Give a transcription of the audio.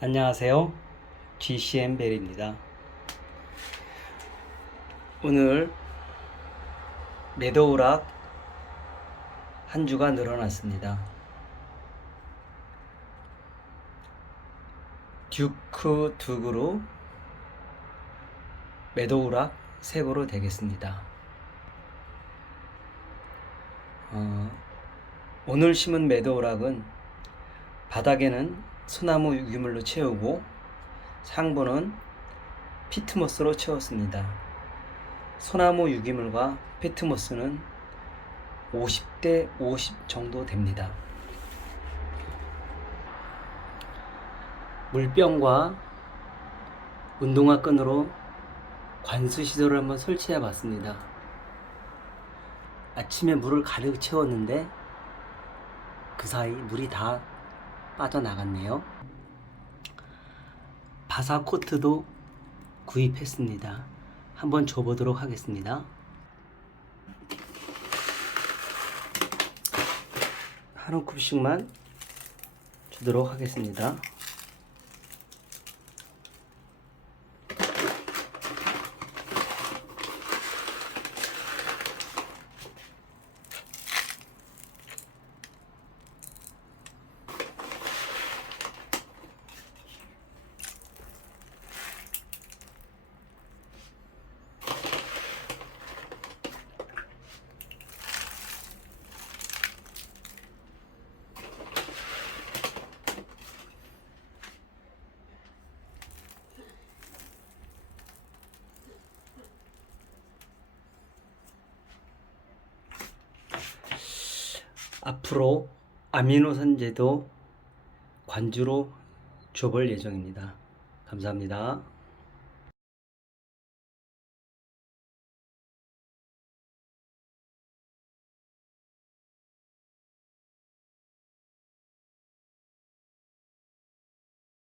안녕하세요. GCM 벨입니다. 오늘 매도우락 한 주가 늘어났습니다. 듀크 두 그루 매도우락 세 그루 되겠습니다. 어, 오늘 심은 매도우락은 바닥에는 소나무 유기물로 채우고 상부는 피트모스로 채웠습니다. 소나무 유기물과 피트모스는 50대 50 정도 됩니다. 물병과 운동화 끈으로 관수 시설을 한번 설치해 봤습니다. 아침에 물을 가득 채웠는데 그 사이 물이 다 빠져나갔네요. 바사 코트도 구입했습니다. 한번 줘보도록 하겠습니다. 한 움큼씩만 주도록 하겠습니다. 앞으로 아미노산제도 관주로 줘볼 예정입니다. 감사합니다.